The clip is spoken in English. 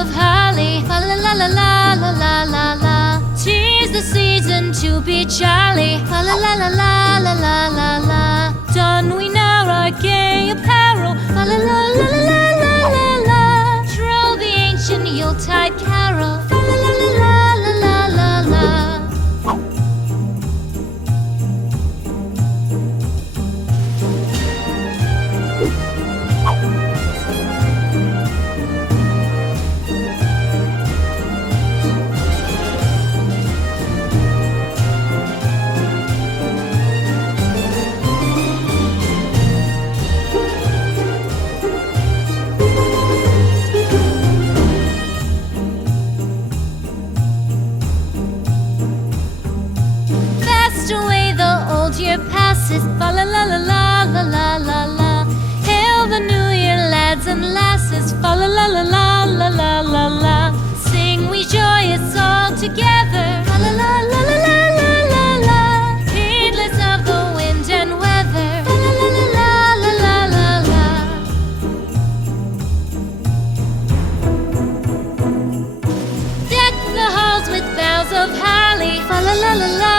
of holly, fa la la la la la la la la. 'Tis the season to be jolly, fa la la la la la la la la. Don we now our gay apparel, fa la la la la la la la. Troll the ancient Yuletide carol, fa la la la la la la la. Passes, fa la la la la la la la la. Hail the new year, lads and lasses, fa la la la la la la la la. Sing we joyous all together, fa la la la la la la la la. Heedless of the wind and weather, fa la la la la la la la. Deck the halls with boughs of holly, fa la la la la